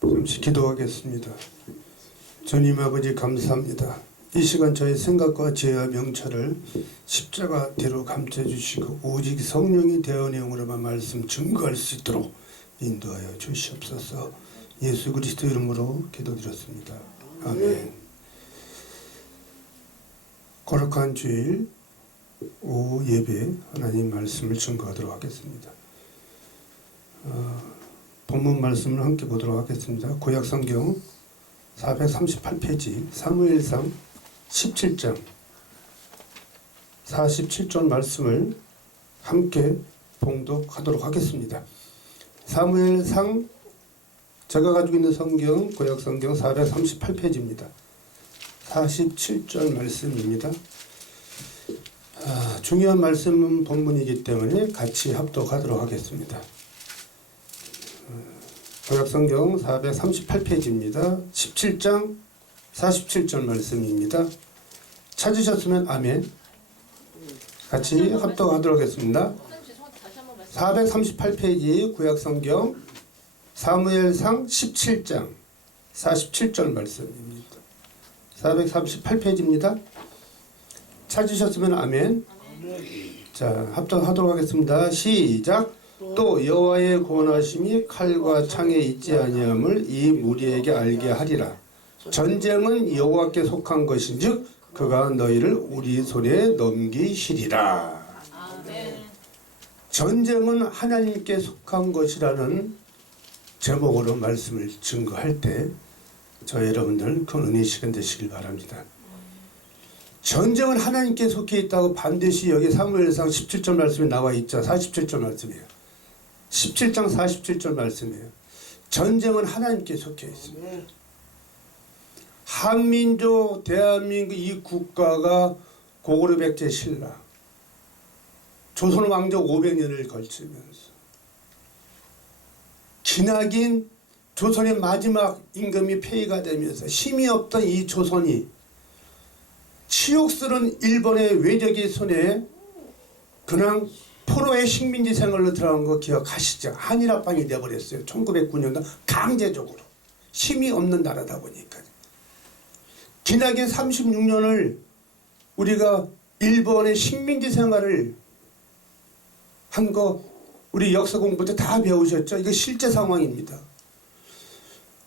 잠시 기도하겠습니다. 주님 아버지 감사합니다. 이 시간 저의 생각과 죄와 명철을 십자가 뒤로 감춰주시고 오직 성령이 대언 내용으로만 말씀 증거할 수 있도록 인도하여 주시옵소서. 예수 그리스도 이름으로 기도드렸습니다. 아멘. 거룩한 주일 오후 예배 하나님 말씀을 증거하도록 하겠습니다. 본문 말씀을 함께 보도록 하겠습니다. 구약성경 438페이지 사무엘상 17장 47절 말씀을 함께 봉독하도록 하겠습니다. 사무엘상 제가 가지고 있는 성경 구약성경 438페이지입니다. 47절 말씀입니다. 중요한 말씀은 본문이기 때문에 같이 합독하도록 하겠습니다. 구약성경 438페이지입니다. 17장 47절 말씀입니다. 찾으셨으면 아멘. 같이 합독하도록 하겠습니다. 438페이지 구약성경 사무엘상 17장 47절 말씀입니다. 438페이지입니다. 찾으셨으면 아멘. 자, 합독하도록 하겠습니다. 시작. 또 여호와의 권하심이 칼과 창에 있지 아니함을 이 무리에게 알게 하리라. 전쟁은 여호와께 속한 것인즉 그가 너희를 우리 손에 넘기시리라. 전쟁은 하나님께 속한 것이라는 제목으로 말씀을 증거할 때 저희 여러분들 큰 은혜의 시간 되시길 바랍니다. 전쟁은 하나님께 속해 있다고 반드시 여기 사무엘상 17절 말씀에 나와 있죠. 47절 말씀이에요. 17장 47절 말씀이에요. 전쟁은 하나님께 속해 있습니다. 한민족 대한민국 이 국가가 고구려 백제 신라 조선 왕조 500년을 걸치면서 기나긴 조선의 마지막 임금이 폐위가 되면서 힘이 없던 이 조선이 치욕스러운 일본의 외적의 손에 그냥 포로의 식민지 생활로 들어간 거 기억하시죠? 한일합방이 되어버렸어요. 1909년도 강제적으로. 힘이 없는 나라다 보니까. 기나긴 36년을 우리가 일본의 식민지 생활을 한 거 우리 역사 공부 때 다 배우셨죠? 이거 실제 상황입니다.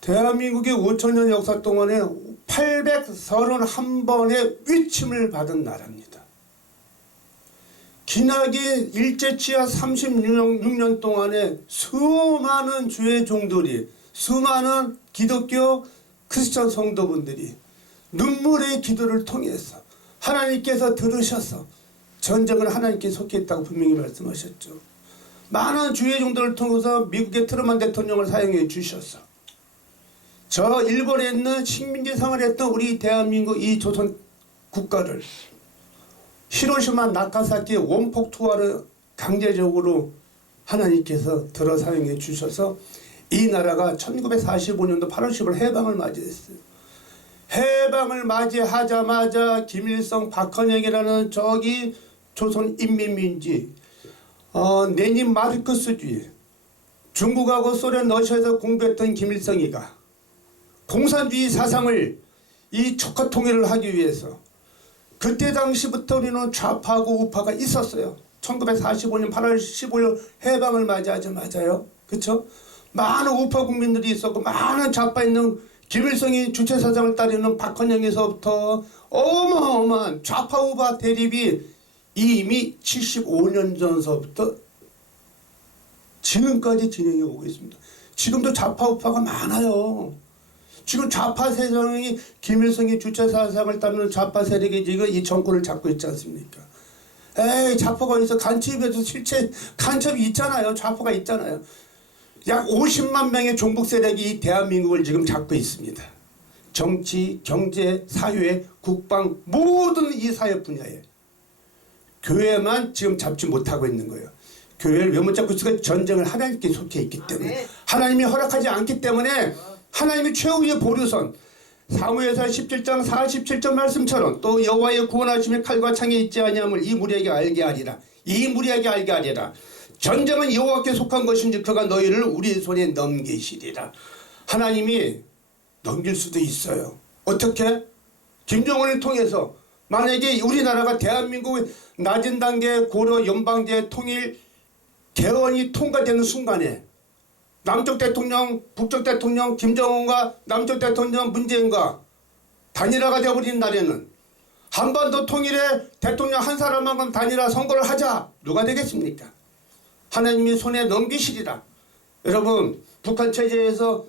대한민국의 5천년 역사 동안에 831번의 위침을 받은 나라입니다. 기나긴 일제치하 36년 동안에 수많은 주의 종들이 수많은 기독교 크리스천 성도분들이 눈물의 기도를 통해서 하나님께서 들으셔서 전쟁은 하나님께 속해 있다고 분명히 말씀하셨죠. 많은 주의 종들을 통해서 미국의 트루먼 대통령을 사용해 주셔서 저 일본에 있는 식민지 생활했던 우리 대한민국 이 조선 국가를 히로시마 나가사키 원폭 투하를 강제적으로 하나님께서 들어 사용해 주셔서 이 나라가 1945년도 8월 10일 해방을 맞이했어요. 해방을 맞이하자마자 김일성 박헌영이라는 저기 조선 인민민주주의 레닌 마르크스주의 중국하고 소련 러시아에서 공부했던 김일성이가 공산주의 사상을 이 척화 통일을 하기 위해서 그때 당시부터 우리는 좌파하고 우파가 있었어요. 1945년 8월 15일 해방을 맞이하자마자요. 그렇죠? 많은 우파 국민들이 있었고 많은 좌파 있는 김일성이 주체 사상을 따르는 박헌영에서부터 어마어마한 좌파 우파 대립이 이미 75년 전서부터 지금까지 진행해 오고 있습니다. 지금도 좌파 우파가 많아요. 지금 좌파 세력이 김일성이 주체 사상을 따르는 좌파 세력이 지금 이 정권을 잡고 있지 않습니까? 에이, 좌파가 어디서 간첩에도 실체 간첩이 있잖아요. 좌파가 있잖아요. 약 50만 명의 종북 세력이 이 대한민국을 지금 잡고 있습니다. 정치, 경제, 사회, 국방 모든 이 사회 분야에 교회만 지금 잡지 못하고 있는 거예요. 교회를 왜 못 잡고 있을까? 전쟁을 하나님께 속해 있기 때문에 하나님이 허락하지 않기 때문에 하나님이 최후의 보류선 사무엘상 17장 47절 말씀처럼 또 여호와의 구원하심의 칼과 창에 있지 아니함을 이 무리에게 알게 하리라. 이 무리에게 알게 하리라. 전쟁은 여호와께 속한 것인지 그가 너희를 우리 손에 넘기시리라. 하나님이 넘길 수도 있어요. 어떻게? 김정은을 통해서 만약에 우리나라가 대한민국의 낮은 단계 고려 연방제 통일 개헌이 통과되는 순간에 남쪽 대통령, 북쪽 대통령 김정은과 남쪽 대통령 문재인과 단일화가 되어버린 날에는 한반도 통일에 대통령 한 사람만큼 단일화 선거를 하자. 누가 되겠습니까? 하나님이 손에 넘기시리라. 여러분, 북한 체제에서,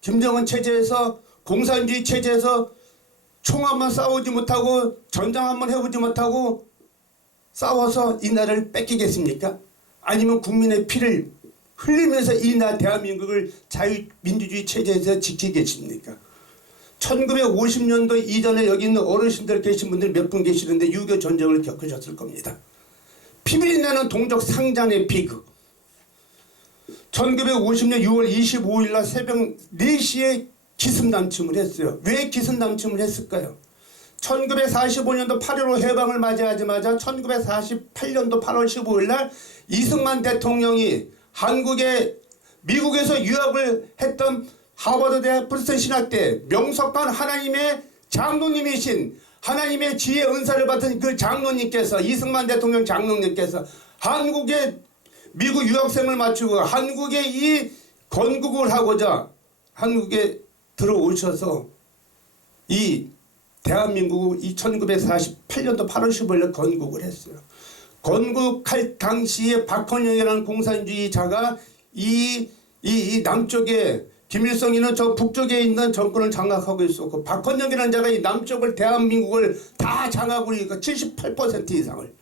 김정은 체제에서, 공산주의 체제에서 총 한번 싸우지 못하고 전쟁 한번 해보지 못하고 싸워서 이 나라를 뺏기겠습니까? 아니면 국민의 피를 흘리면서 이 나라 대한민국을 자유민주주의 체제에서 지키겠습니까? 1950년도 이전에 여기 있는 어르신들 계신 분들 몇 분 계시는데 6.25 전쟁을 겪으셨을 겁니다. 피비린내는 동족 상잔의 비극. 1950년 6월 25일 날 새벽 4시에 기습남침을 했어요. 왜 기습남침을 했을까요? 1945년도 8.15 해방을 맞이하자마자 1948년도 8월 15일 날 이승만 대통령이 미국에서 유학을 했던 하버드대 프린스턴 신학대 명석한 하나님의 장로님이신 하나님의 지혜 은사를 받은 그 장로님께서 이승만 대통령 장로님께서 한국에 미국 유학생을 마치고 한국에 이 건국을 하고자 한국에 들어오셔서 이 대한민국을 1948년도 8월 15일에 건국을 했어요. 건국할 당시에 박헌영이라는 공산주의자가 이 남쪽에 김일성이는 저 북쪽에 있는 정권을 장악하고 있었고 박헌영이라는 자가 이 남쪽을 대한민국을 다 장악하고 있고 78% 이상을.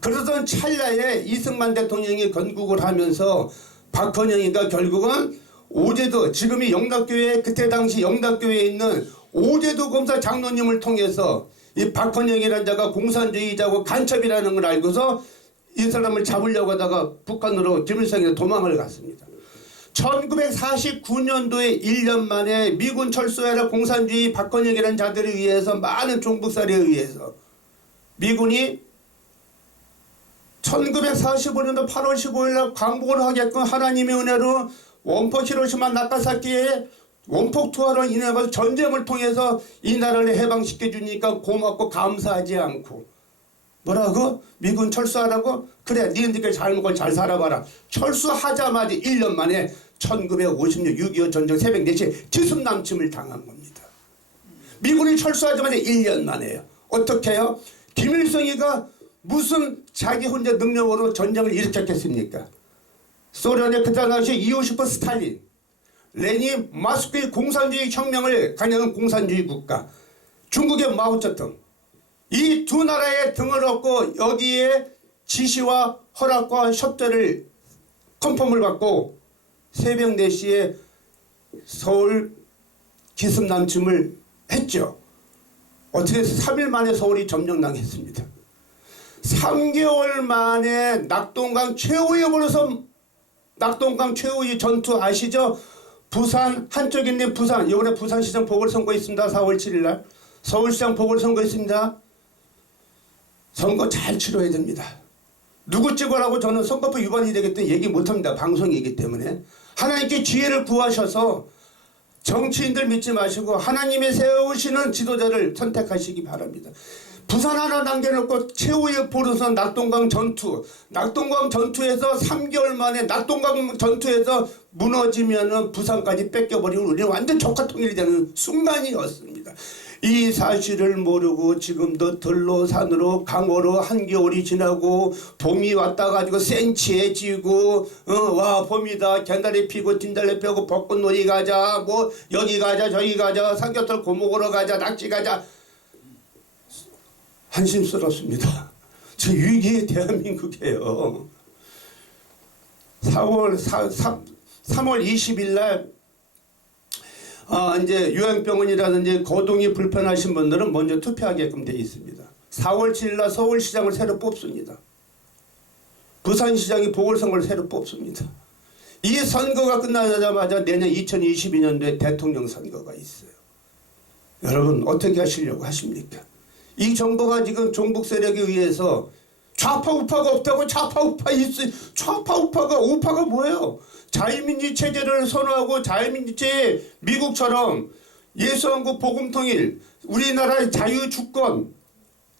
그러던 찰나에 이승만 대통령이 건국을 하면서 박헌영이가 결국은 오제도 지금이 영락교회 그때 당시 영락교회에 있는 오제도 검사 장로님을 통해서 이 박헌영이라는 자가 공산주의자고 간첩이라는 걸 알고서 이 사람을 잡으려고 하다가 북한으로 김일성이 도망을 갔습니다. 1949년도에 1년 만에 미군 철수해라 공산주의 박헌영이라는 자들에 의해서 많은 종북살에 의해서 미군이 1945년도 8월 15일 날 광복을 하게끔 하나님의 은혜로 원포 히로시마 나가사키에 원폭 투하로 인해 전쟁을 통해서 이 나라를 해방시켜 주니까 고맙고 감사하지 않고 뭐라고? 미군 철수하라고? 그래 니네들끼리 잘 먹고 잘 살아봐라. 철수하자마자 1년 만에 1950년 6.25 전쟁 새벽 4시에 기습남침을 당한 겁니다. 미군이 철수하자마자 1년 만에요. 어떻게 해요? 김일성이가 무슨 자기 혼자 능력으로 전쟁을 일으켰겠습니까? 소련의 그때 당시 이오시프 스탈린, 레닌, 마스크의 공산주의 혁명을 가능한 공산주의 국가, 중국의 마오쩌둥, 이 두 나라의 등을 얻고 여기에 지시와 허락과 협조를 컨펌을 받고 새벽 4시에 서울 기습남침을 했죠. 어떻게 해서 3일 만에 서울이 점령당했습니다. 3개월 만에 낙동강 최후에 벌어서 낙동강 최후의 전투 아시죠? 부산 한쪽에 있는 부산 이번에 부산시장 보궐선거 있습니다. 4월 7일 날 서울시장 보궐선거 있습니다. 선거 잘 치러야 됩니다. 누구 찍으라고 저는 선거법 위반이 되겠다는 얘기 못합니다. 방송이기 때문에 하나님께 지혜를 구하셔서 정치인들 믿지 마시고 하나님의 세우시는 지도자를 선택하시기 바랍니다. 부산 하나 남겨놓고 최후의 보르선 낙동강 전투, 낙동강 전투에서 3개월 만에 낙동강 전투에서 무너지면은 부산까지 뺏겨버리고 우리는 완전 적화 통일이 되는 순간이었습니다. 이 사실을 모르고 지금도 들로 산으로 강으로 한겨울이 지나고 봄이 왔다 가지고 센치해지고 와 봄이다 개나리 피고 진달래 펴고 벚꽃놀이 가자 뭐 여기 가자 저기 가자 삼겹살 고목으로 가자 낙지 가자 한심스럽습니다. 저 위기의 대한민국이에요. 3월 20일 날 이제 요양병원이라든지 거동이 불편하신 분들은 먼저 투표하게끔 되어 있습니다. 4월 7일 날 서울시장을 새로 뽑습니다. 부산시장이 보궐선거를 새로 뽑습니다. 이 선거가 끝나자마자 내년 2022년도에 대통령 선거가 있어요. 여러분 어떻게 하시려고 하십니까? 이 정부가 지금 종북 세력에 의해서 좌파 우파가 없다고. 좌파 우파 있어. 좌파 우파가 뭐예요? 자유민주 체제를 선호하고 자유민주 체제 미국처럼 예수한국 복음통일 우리나라의 자유주권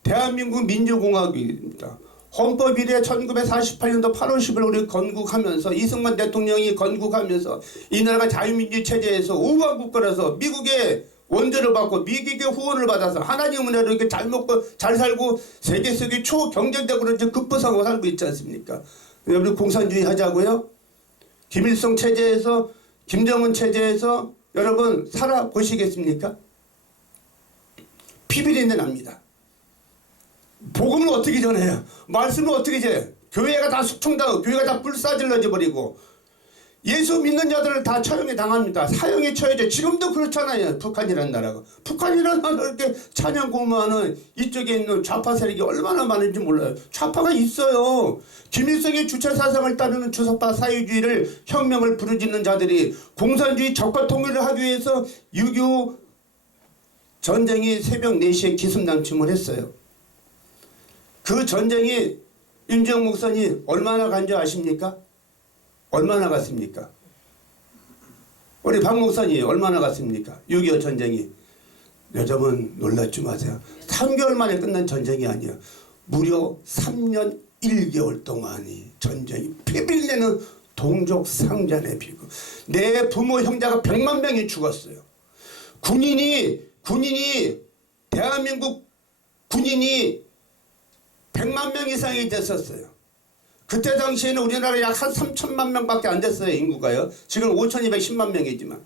대한민국 민주공화국입니다. 헌법 이래 1948년도 8월 10일 우리 건국하면서 이승만 대통령이 건국하면서 이 나라가 자유민주 체제에서 우방국가라서 미국의 원조를 받고 미국의 후원을 받아서 하나님 은혜로 이렇게 잘 먹고 잘 살고 세계 속의 초경제적으로 급부상하고 살고 있지 않습니까? 여러분 공산주의 하자고요? 김일성 체제에서 김정은 체제에서 여러분 살아보시겠습니까? 피비린내 납니다. 복음을 어떻게 전해요? 말씀을 어떻게 전해요? 교회가 다 숙청당하고 교회가 다 불사질러져 버리고 예수 믿는 자들을 다 처형에 당합니다. 사형에 처해져. 지금도 그렇잖아요. 북한이라는 나라가. 북한이라는 나라가 이렇게 찬양 공부하는 이쪽에 있는 좌파 세력이 얼마나 많은지 몰라요. 좌파가 있어요. 김일성의 주체 사상을 따르는 주석파 사회주의를 혁명을 부르짖는 자들이 공산주의 적과 통일을 하기 위해서 6.25 전쟁이 새벽 4시에 기습남침을 했어요. 그 전쟁이 윤정 목사님 얼마나 간 줄 아십니까? 얼마나 갔습니까? 우리 박 목사님 얼마나 갔습니까? 6.25 전쟁이. 여러분 놀랍지 마세요. 3개월 만에 끝난 전쟁이 아니에요. 무려 3년 1개월 동안이 전쟁이 피빌내는 동족 상잔의 비극. 내 부모 형제가 100만 명이 죽었어요. 군인이 대한민국 군인이 100만 명 이상이 됐었어요. 그때 당시에는 우리나라 약 한 3천만 명밖에 안 됐어요. 인구가요. 지금 5,210만 명이지만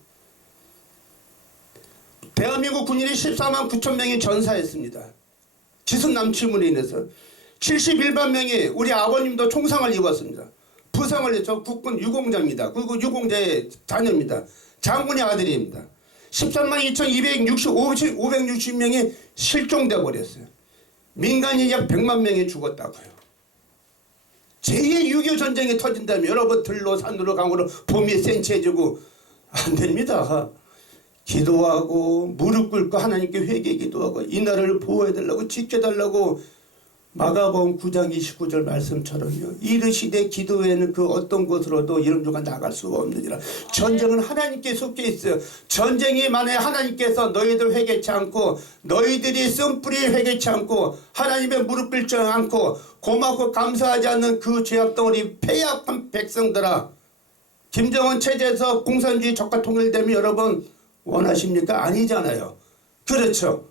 대한민국 군인이 14만 9천 명이 전사했습니다. 기습남침으로 인해서 71만 명이 우리 아버님도 총상을 입었습니다. 부상을 했죠. 국군 유공자입니다. 그리고 유공자의 자녀입니다. 장군의 아들입니다. 13만 2,260명이 실종되어 버렸어요. 민간인이 약 100만 명이 죽었다고요. 제2의 6.25 전쟁이 터진다면 여러분 들로 산으로 강으로 봄이 센치해지고 안 됩니다. 기도하고 무릎 꿇고 하나님께 회개 기도하고 이 나라를 보호해달라고 지켜달라고 마가복음 9장 29절 말씀처럼요. 이르시되 기도에는 그 어떤 곳으로도 이런 자가 나갈 수가 없느니라. 전쟁은 하나님께 속해 있어요. 전쟁이 만에 하나님께서 너희들 회개치 않고 너희들이 쓴뿌리 회개치 않고 하나님의 무릎 꿇지 않고 고맙고 감사하지 않는 그 죄악덩어리 폐역한 백성들아. 김정은 체제에서 공산주의 적과 통일되면 여러분 원하십니까? 아니잖아요. 그렇죠.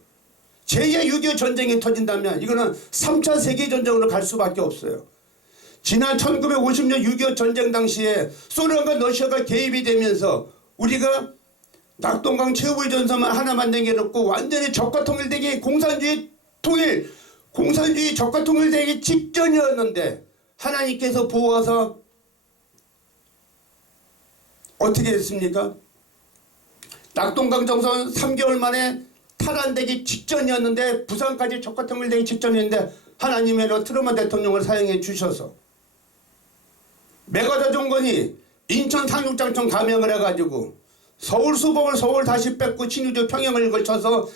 제2의 6.25 전쟁이 터진다면 이거는 3차 세계전쟁으로 갈 수밖에 없어요. 지난 1950년 6.25 전쟁 당시에 소련과 러시아가 개입이 되면서 우리가 낙동강 최후의 전선만 하나 만들어놓고 완전히 적과 통일되기 공산주의 적과 통일되기 직전이었는데 하나님께서 보호해서 어떻게 됐습니까? 낙동강 정선 3개월 만에 탈환되기 직전이었는데 부산까지 적과 통일되기 직전이었는데 하나님의 트루먼 대통령을 사용해 주셔서 메가더 정권이 인천 상륙작전 감행을 해가지고 서울 수복을 서울 다시 뺏고 진주도 평양을 걸쳐서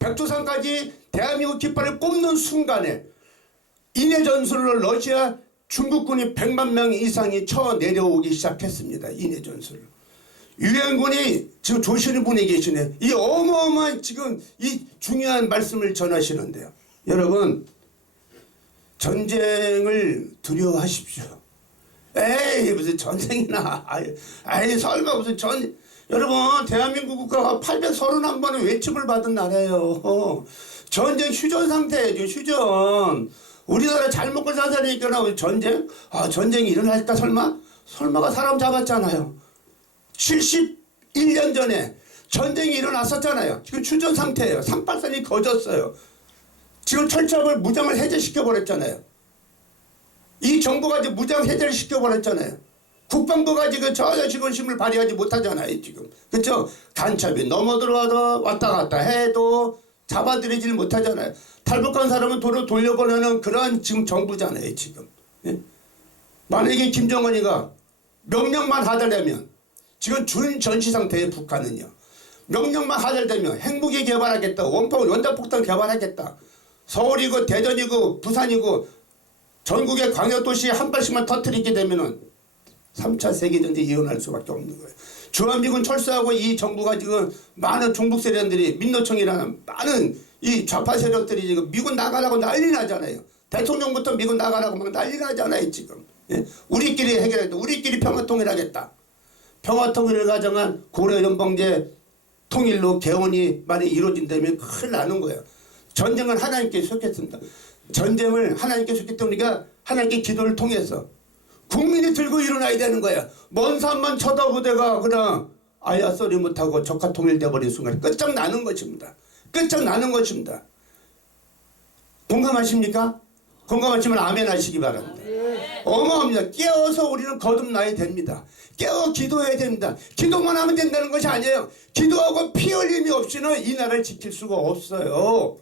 백두산까지 대한민국 깃발을 꼽는 순간에 인해 전술로 러시아 중국군이 100만 명 이상이 쳐 내려오기 시작했습니다. 인해 전술로. 유엔군이 지금 조시는 분이 계시네. 이 어마어마한 지금 이 중요한 말씀을 전하시는데요. 여러분 전쟁을 두려워하십시오. 에이 무슨 전쟁이나 아이 설마 무슨 여러분 대한민국 국가가 831번의 외침을 받은 나라예요. 전쟁 휴전 상태예요. 휴전. 우리나라 잘 먹고 살자니까 전쟁? 전쟁이 일어날까 설마가 사람 잡았잖아요. 71년 전에 전쟁이 일어났었잖아요. 지금 휴전 상태예요. 383이 거졌어요. 지금 철저함을 무장을 해제시켜버렸잖아요. 이 정부가 이제 무장 해제를 시켜버렸잖아요. 국방부가 지금 저여직원심을 발휘하지 못하잖아요. 지금. 그렇죠? 간첩이 넘어 들어와도 왔다 갔다 해도 잡아들이질 못하잖아요. 탈북한 사람은 도로 돌려보내는 그러한 지금 정부잖아요. 지금. 예? 만약에 김정은이가 명령만 하더라면 지금 준전시 상태의 북한은요. 명령만 하달되면 핵무기 개발하겠다. 원자폭탄 개발하겠다. 서울이고 대전이고 부산이고 전국의 광역도시 한 발씩만 터뜨리게 되면은 3차 세계전쟁이 일어날 수밖에 없는 거예요. 주한미군 철수하고 이 정부가 지금 많은 종북 세력들이 민노총이라는 많은 이 좌파 세력들이 지금 미군 나가라고 난리 나잖아요. 대통령부터 미군 나가라고 막 난리 나잖아요 지금. 예? 우리끼리 해결하겠다. 우리끼리 평화통일하겠다. 평화통일을 가정한 고려연방제 통일로 개헌이 만약 이루어진다면 큰일 나는 거예요. 전쟁은 하나님께 속했습니다. 전쟁을 하나님께 속기 때문에 하나님께 기도를 통해서 국민이 들고 일어나야 되는 거야. 먼 산만 쳐다보다가 그냥 아야 소리 못하고 적화 통일돼 버린 순간 끝장나는 것입니다. 끝장나는 것입니다. 공감하십니까? 공감하시면 아멘 하시기 바랍니다. 어마어마합니다. 깨어서 우리는 거듭나야 됩니다. 깨어 기도해야 됩니다. 기도만 하면 된다는 것이 아니에요. 기도하고 피 흘림이 없이는 이 나라를 지킬 수가 없어요.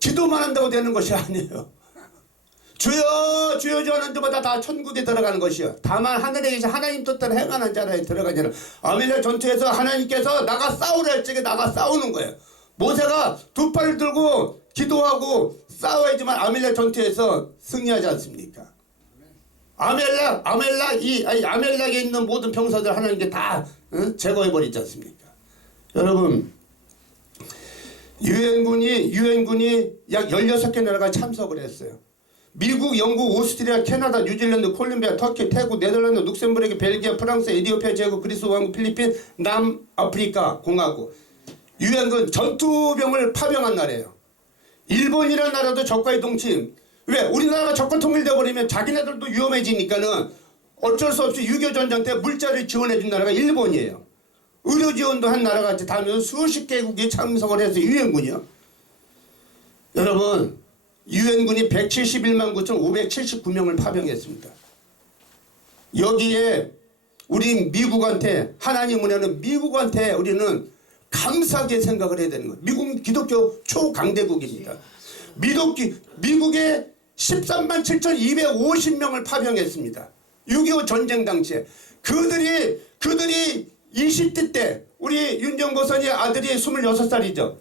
기도만 한다고 되는 것이 아니에요. 주여 주여 주하는 자마다 다 천국에 들어가는 것이요. 다만 하늘에 계신 하나님 뜻대로 행하는 자라에 들어가잖아. 아멜랴 전투에서 하나님께서 나가 싸우라 할 적에 나가 싸우는 거예요. 모세가 두 팔을 들고 기도하고 싸워야지만 아멜랴 전투에서 승리하지 않습니까? 아멜랴에 있는 모든 병사들 하나님께 다 제거해버리지 않습니까? 여러분, 유엔군이 약 16개 나라가 참석을 했어요. 미국, 영국, 오스트리아, 캐나다, 뉴질랜드, 콜롬비아, 터키, 태국, 네덜란드, 룩셈부르크, 벨기에, 프랑스, 에티오피아, 제국, 그리스 왕국, 필리핀, 남아프리카 공화국. 유엔군 전투병을 파병한 나라예요. 일본이라는 나라도 적과의 동침. 왜? 우리나라가 적과 통일되어 버리면 자기네들도 위험해지니까는 어쩔 수 없이 6.25 전쟁 때 물자를 지원해준 나라가 일본이에요. 의료 지원도 한 나라가 다면 수십 개국이 참석을 해서 유엔군이요. 여러분, 유엔군이 171만 9,579명을 파병했습니다. 여기에 우리 미국한테 하나님 은혜는 미국한테 우리는 감사하게 생각을 해야 되는 거예요. 미국은 기독교 초강대국입니다. 미국에 13만 7,250명을 파병했습니다. 6.25 전쟁 당시에 그들이 20대 때 우리 윤정보선이 아들이 26살이죠.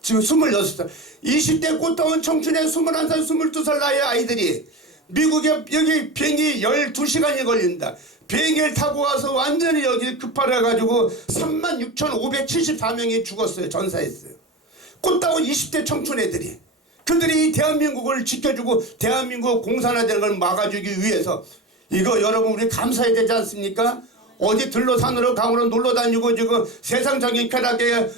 지금 26살. 20대 꽃다운 청춘의 21살, 22살 나이의 아이들이 미국에 여기 비행기 12시간이 걸린다. 비행기를 타고 와서 완전히 여기 급발해가지고 36,574명이 죽었어요. 전사했어요. 꽃다운 20대 청춘 애들이. 그들이 대한민국을 지켜주고 대한민국 공산화되는 걸 막아주기 위해서 이거 여러분 우리 감사해야 되지 않습니까? 어디 들로 산으로 강으로 놀러 다니고 지금 세상적인 쾌락에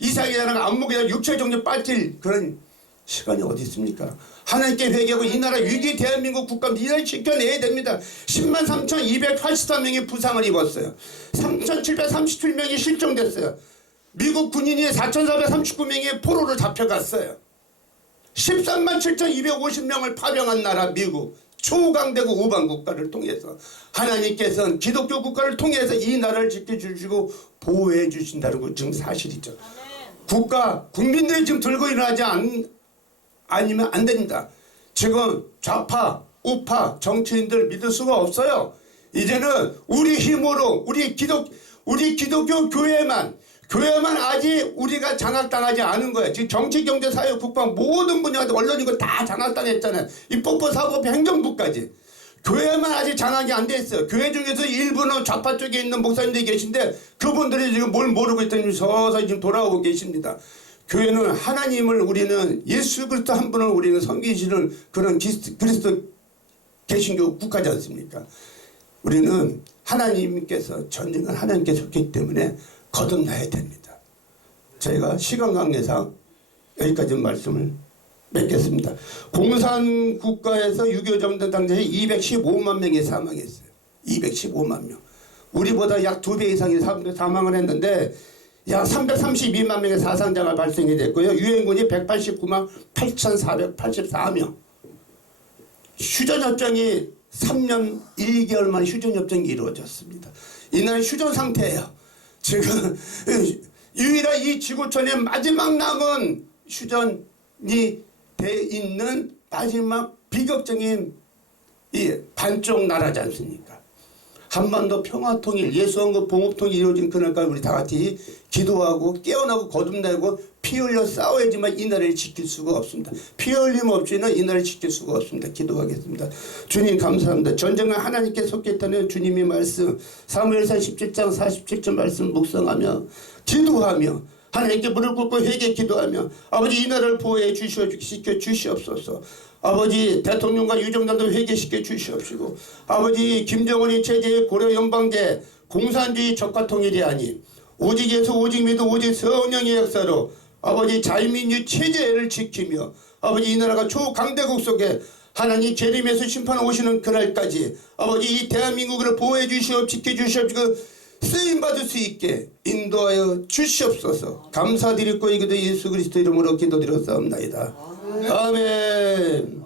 이상이라는 안목이나 육체적인 빠질 그런 시간이 어디 있습니까? 하나님께 회개하고 이 나라 위기 대한민국 국가 미래를 지켜내야 됩니다. 10만 3,283명이 부상을 입었어요. 3,737명이 실종됐어요. 미국 군인이 4,439명이 포로로 잡혀갔어요. 13만 7,250명을 파병한 나라 미국 초강대국 우방국가를 통해서 하나님께서는 기독교 국가를 통해서 이 나라를 지켜주시고 보호해 주신다는 건 지금 사실이죠. 국민들이 지금 들고 일어나지 아니면 안 됩니다. 지금 좌파, 우파, 정치인들 믿을 수가 없어요. 이제는 우리 힘으로 우리 기독교 교회만 아직 우리가 장악당하지 않은 거예요. 지금 정치, 경제, 사회, 국방 모든 분야에 언론 이거 다 장악당했잖아요. 입법부, 사법부, 행정부까지. 교회만 아직 장악이 안 돼 있어요. 교회 중에서 일부는 좌파 쪽에 있는 목사님들이 계신데 그분들이 지금 뭘 모르고 있더니 서서히 지금 돌아오고 계십니다. 교회는 하나님을 우리는 예수 그리스도 한 분을 우리는 섬기시는 그런 그리스도 개신교 국가지 않습니까? 우리는 하나님께서 전쟁은 하나님께 속기 때문에 거듭나야 됩니다. 저희가 시간 관계상 여기까지 말씀을 맺겠습니다. 공산국가에서 6.25 전쟁 당시에 215만 명이 사망했어요. 215만 명. 우리보다 약 2배 이상이 사망을 했는데 약 332만 명의 사상자가 발생이 됐고요. 유엔군이 189만 8,484명. 휴전협정이 3년 1개월 만에 휴전협정이 이루어졌습니다. 이날 휴전 상태예요. 지금 유일한 이 지구촌의 마지막 남은 휴전이 돼 있는 마지막 비극적인 이 반쪽 나라지 않습니까? 한반도 평화통일, 예수왕국 봉업통일이 이루어진 그날까지 우리 다 같이 기도하고 깨어나고 거듭내고 피 흘려 싸워야지만 이 나라를 지킬 수가 없습니다. 피 흘림 없이는 이 나라를 지킬 수가 없습니다. 기도하겠습니다. 주님 감사합니다. 전쟁은 하나님께 속했다는 주님의 말씀, 사무엘상 17장 47절 말씀 묵상하며 기도하며 하나님께 무릎 꿇고 회개 기도하며 아버지 이 나라를 보호해 주시켜 주시옵소서. 아버지 대통령과 유정단도 회개시켜 주시옵시고 아버지 김정은이 체제의 고려 연방제 공산주의 적화통일이 아닌 오직에서 오직 믿음 오직 성령의 역사로 아버지 자유민주 체제를 지키며 아버지 이 나라가 초강대국 속에 하나님 재림에서 심판 오시는 그날까지 아버지 이 대한민국을 보호해 주시옵 지켜 주시옵시고 쓰임받을 수 있게 인도하여 주시옵소서. 감사드리고 이기도 예수 그리스도 이름으로 기도드렸사옵나이다. 아멘.